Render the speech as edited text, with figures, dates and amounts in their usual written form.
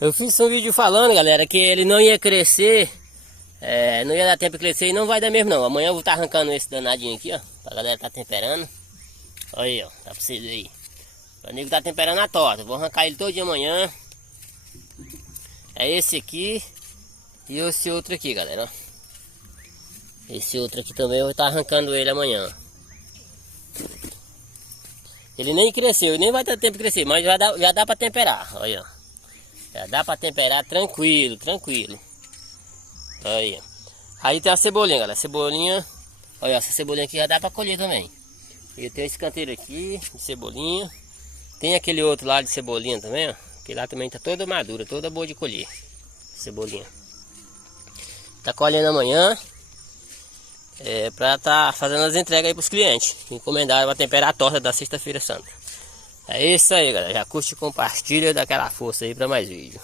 Eu fiz um vídeo falando, galera, que ele não ia crescer, não ia dar tempo de crescer e não vai dar mesmo não. Amanhã eu vou estar arrancando esse danadinho aqui, ó, pra galera tá temperando. Olha aí, ó, dá pra vocês verem aí. O nego tá temperando a torta, vou arrancar ele todo dia amanhã. É esse aqui e esse outro aqui, galera, ó. Esse outro aqui também eu vou estar arrancando ele amanhã. Ele nem cresceu, nem vai ter tempo de crescer, mas já dá pra temperar, olha, ó. Já dá pra temperar tranquilo, tranquilo. Aí, aí tem a cebolinha, galera. Cebolinha, olha, essa cebolinha aqui já dá pra colher também. E tem esse canteiro aqui de cebolinha. Tem aquele outro lá de cebolinha também, ó. Que lá também tá toda madura, toda boa de colher. Cebolinha. Tá colhendo amanhã. Pra tá fazendo as entregas aí pros clientes. Encomendaram pra temperar a torta da sexta-feira santa. É isso aí, galera. Já curte e compartilha, dá aquela força aí pra mais vídeo.